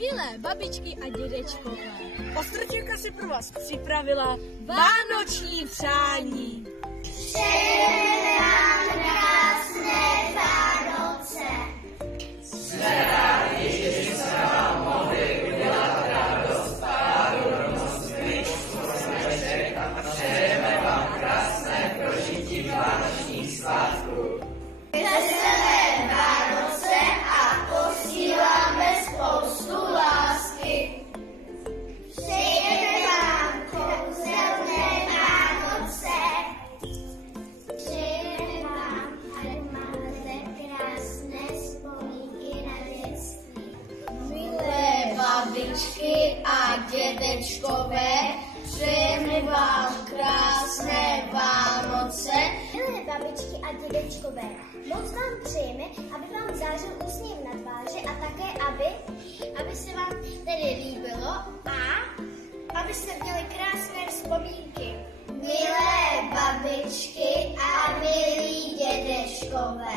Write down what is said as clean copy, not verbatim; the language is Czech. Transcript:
Milé babičky a dědečkové, Ostrčilka si pro vás připravila vánoční přání. Přejeme vám krásné Vánoce. Jsme rádi, že jsme vám mohli udělat radost páru rovnostmi smeček a přejeme vám krásné prožití vánočních svátků. Veselé Vánoce a posíláme spoustu lásky. Přejeme vám kouzelné Vánoce. Přejeme vám, ať máte krásné vzpomínky na dětství. Milé babičky a dědečkové, přejeme vám krásné Vánoce. Milé babičky a dědečkové, moc vám přejeme, aby vám zářil úsměv na tváři a také, aby se vám tedy líbilo a abyste měli krásné vzpomínky. Milé babičky a milí dědečkové,